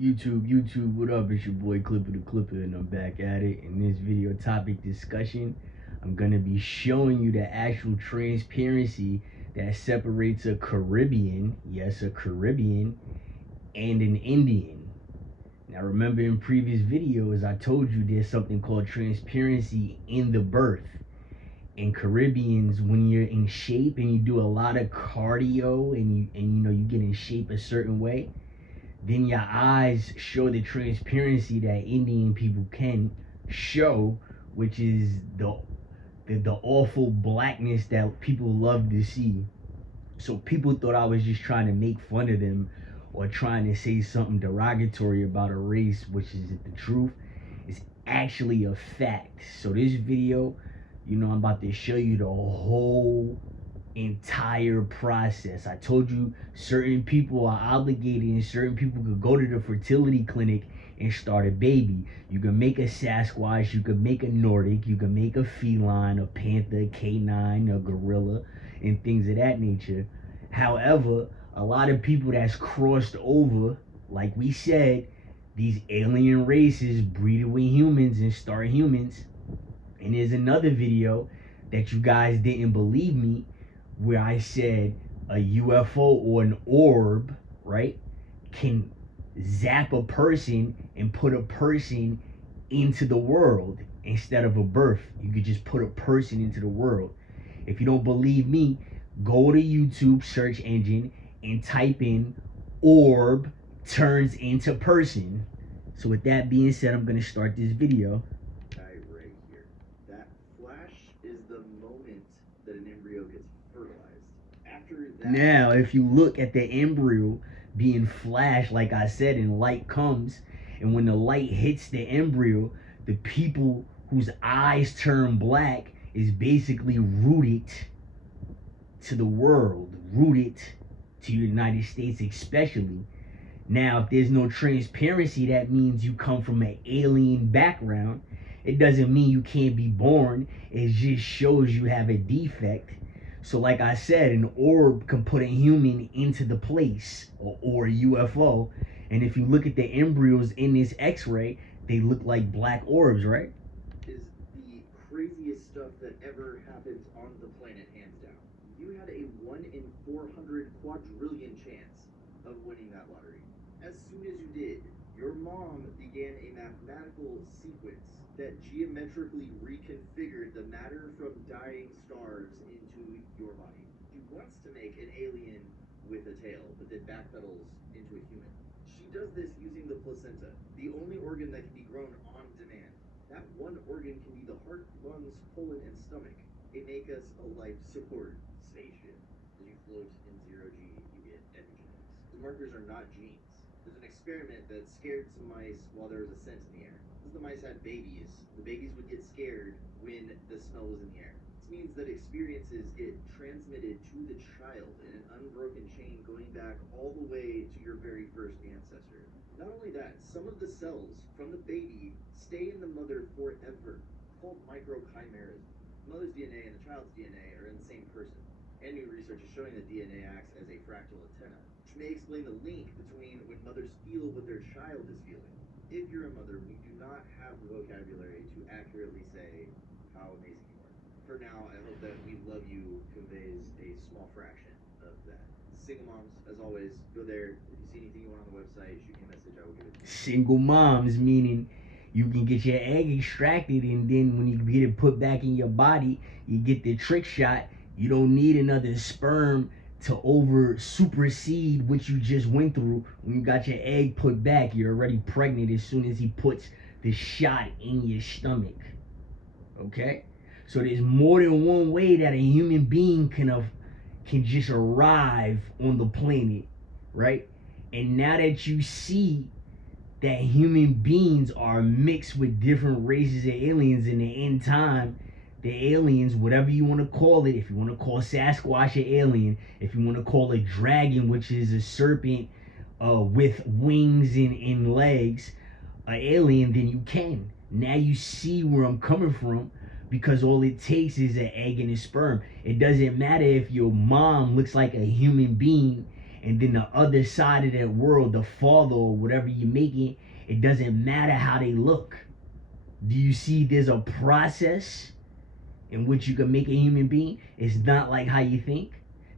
YouTube, what up? It's your boy Clipper the Clipper, and I'm back at it. In this video topic discussion, I'm gonna be showing you the actual transparency that separates a Caribbean, yes, a Caribbean, and an Indian. Now, remember in previous videos, I told you there's something called transparency in the birth. In Caribbeans, when you're in shape and you do a lot of cardio and you get in shape a certain way, then your eyes show the transparency that Indian people can show, which is the awful blackness that people love to see. So people thought I was just trying to make fun of them or trying to say something derogatory about a race, which is the truth. It's actually a fact. So this video, I'm about to show you the whole entire process. I told you certain people are obligated and certain people could go to the fertility clinic and start a baby. You can make a Sasquatch, you can make a Nordic, you can make a feline, a panther, a canine, a gorilla, and things of that nature. However, a lot of people that's crossed over, like we said, these alien races breed with humans and start humans. And there's another video that you guys didn't believe me where I said a UFO or an orb, right, can zap a person and put a person into the world instead of a birth. You could just put a person into the world. If you don't believe me, go to YouTube search engine and type in orb turns into person. So with that being said, I'm going to start this video. Right here. That flash is the moment that an embryo gets fertilized. After that, now, if you look at the embryo being flashed, like I said, and light comes, and when the light hits the embryo, the people whose eyes turn black is basically rooted to the world, rooted to the United States especially. Now, if there's no transparency, that means you come from an alien background. It doesn't mean you can't be born. It just shows you have a defect. So like I said, an orb can put a human into the place, or a UFO. And if you look at the embryos in this x-ray, they look like black orbs, right? is the craziest stuff that ever happens on the planet, hands down. You had a 1 in 400 quadrillion chance of winning that lottery. As soon as you did, your mom began a mathematical sequence that geometrically reconfigured the matter from dying stars into your body. She wants to make an alien with a tail, but then backpedals into a human. She does this using the placenta, the only organ that can be grown on demand. That one organ can be the heart, lungs, colon, and stomach. They make us a life support spaceship. As you float in zero G, you get epigenetics. The markers are not genes. There's an experiment that scared some mice while there was a scent in the air. As the mice had babies, the babies would get scared when the smell was in the air. This means that experiences get transmitted to the child in an unbroken chain going back all the way to your very first ancestor. Not only that, some of the cells from the baby stay in the mother forever, called microchimeras. The mother's DNA and the child's DNA are in the same person. And new research is showing that DNA acts as a fractal antenna, which may explain the link between when mothers feel what their child is feeling. If you're a mother, we do not have the vocabulary to accurately say how amazing you are. For now, I hope that we love you conveys a small fraction of that. Single moms, as always, go there. If you see anything you want on the website, shoot me a message. I will give it to you. Single moms, meaning you can get your egg extracted, and then when you get it put back in your body, you get the trick shot. You don't need another sperm to over supersede what you just went through. When you got your egg put back, you're already pregnant as soon as he puts the shot in your stomach. Okay? So there's more than one way that a human being can just arrive on the planet, right? And now that you see that human beings are mixed with different races of aliens in the end time, the aliens, whatever you want to call it, if you want to call Sasquatch an alien, if you want to call a dragon, which is a serpent with wings and legs, an alien, then you can. Now you see where I'm coming from, because all it takes is an egg and a sperm. It doesn't matter if your mom looks like a human being And then the other side of that world, the father or whatever you're making, it doesn't matter how they look. Do you see there's a process in which you can make a human being? It's not like how you think.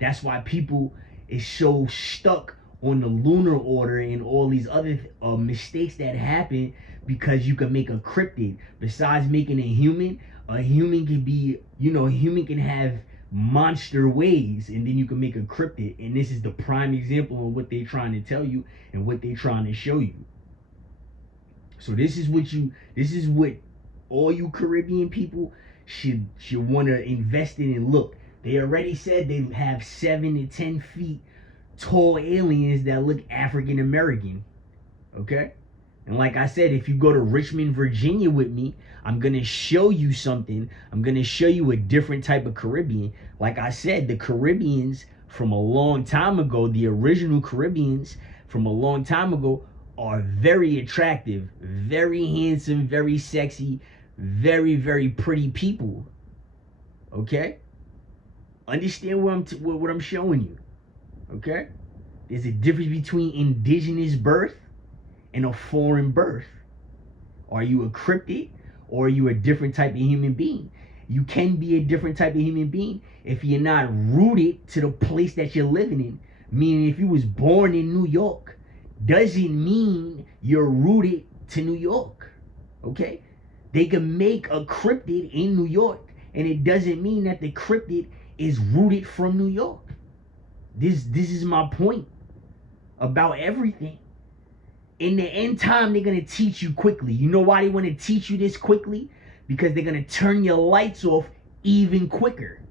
That's why people is so stuck on the lunar order and all these other mistakes that happen, because you can make a cryptid. Besides making a human can be, a human can have monster ways, and then you can make a cryptid. And this is the prime example of what they're trying to tell you and what they're trying to show you. So this is what all you Caribbean people should want to invest in and look. They already said they have 7 to 10 feet tall aliens that look African American. Okay? And like I said, if you go to Richmond, Virginia with me, I'm going to show you something. I'm going to show you a different type of Caribbean. Like I said, the Caribbeans from a long time ago, the original Caribbeans from a long time ago, are very attractive, very handsome, very sexy, very, very pretty people. Okay? Understand what I'm showing you. Okay? There's a difference between indigenous birth and a foreign birth. Are you a cryptid, or are you a different type of human being? You can be a different type of human being if you're not rooted to the place that you're living in. Meaning, if you was born in New York, doesn't mean you're rooted to New York. Okay? They can make a cryptid in New York, and it doesn't mean that the cryptid is rooted from New York. This is my point about everything. In the end time, they're going to teach you quickly. You know why they want to teach you this quickly? Because they're going to turn your lights off even quicker.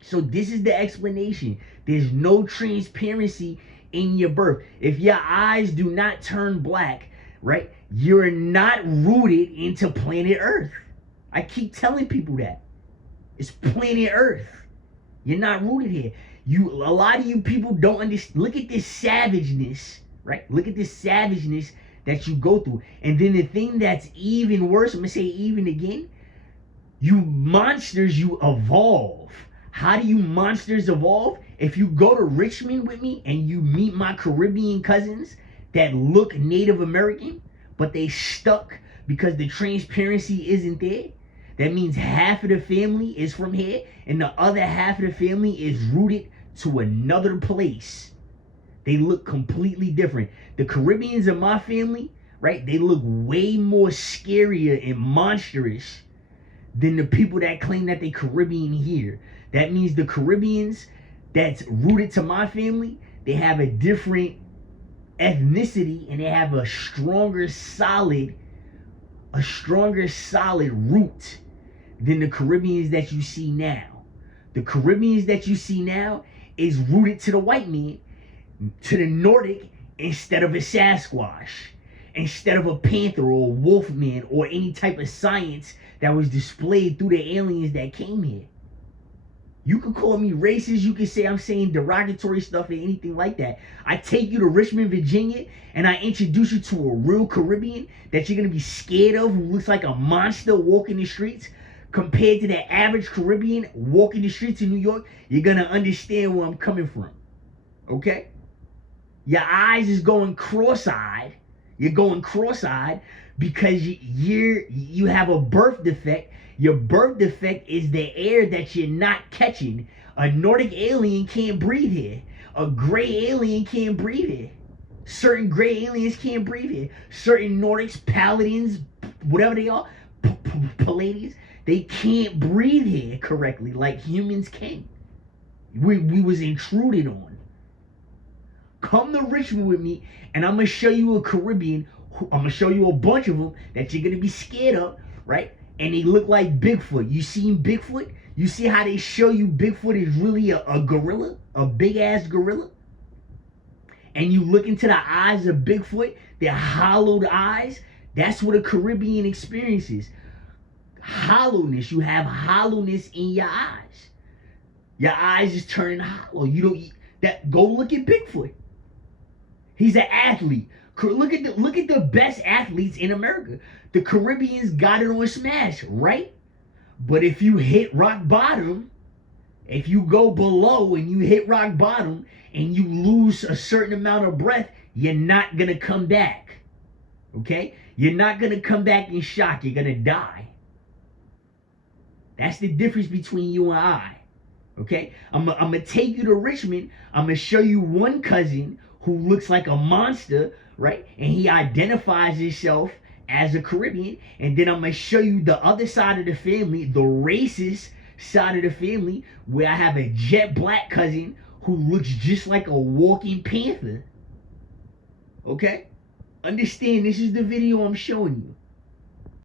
So this is the explanation. There's no transparency in your birth. If your eyes do not turn black, right, you're not rooted into planet Earth. I keep telling people that. It's planet Earth. You're not rooted here. A lot of you people don't understand. Look at this savageness, right? Look at this savageness that you go through. And then the thing that's even worse, I'm going to say even again, you monsters, you evolve. How do you monsters evolve? If you go to Richmond with me and you meet my Caribbean cousins that look Native American, but they stuck because the transparency isn't there, that means half of the family is from here and the other half of the family is rooted to another place. They look completely different. The Caribbeans in my family, right, they look way more scarier and monstrous than the people that claim that they Caribbean here. That means the Caribbeans that's rooted to my family, they have a different ethnicity and they have a stronger solid root than the Caribbeans that you see now. The Caribbeans that you see now is rooted to the white man, to the Nordic, instead of a Sasquatch, instead of a panther or a wolf man or any type of science that was displayed through the aliens that came here. You could call me racist, you could say I'm saying derogatory stuff or anything like that. I take you to Richmond, Virginia, and I introduce you to a real Caribbean that you're going to be scared of, who looks like a monster walking the streets, compared to the average Caribbean walking the streets in New York. You're going to understand where I'm coming from. Okay? Your eyes is going cross-eyed. You're going cross-eyed because you have a birth defect. Your birth defect is the air that you're not catching. A Nordic alien can't breathe here. A gray alien can't breathe here. Certain gray aliens can't breathe here. Certain Nordics, Paladins, whatever they are, Palladians, they can't breathe here correctly like humans can. We was intruded on. Come to Richmond with me, and I'm going to show you a Caribbean. I'm going to show you a bunch of them that you're going to be scared of, right? And they look like Bigfoot. You seen Bigfoot? You see how they show you Bigfoot is really a gorilla? A big-ass gorilla? And you look into the eyes of Bigfoot, they're hollowed eyes. That's what a Caribbean experience is. Hollowness. You have hollowness in your eyes. Your eyes is turning hollow. Go look at Bigfoot. He's an athlete. Look at the best athletes in America. The Caribbeans got it on smash, right? But if you hit rock bottom, if you go below and you hit rock bottom and you lose a certain amount of breath, you're not gonna come back. Okay? You're not gonna come back in shock. You're gonna die. That's the difference between you and I. Okay? I'm gonna take you to Richmond. I'm gonna show you one cousin who looks like a monster, right? And he identifies himself as a Caribbean. And then I'm gonna show you the other side of the family, the racist side of the family, where I have a jet black cousin who looks just like a walking panther. Okay? Understand, this is the video I'm showing you.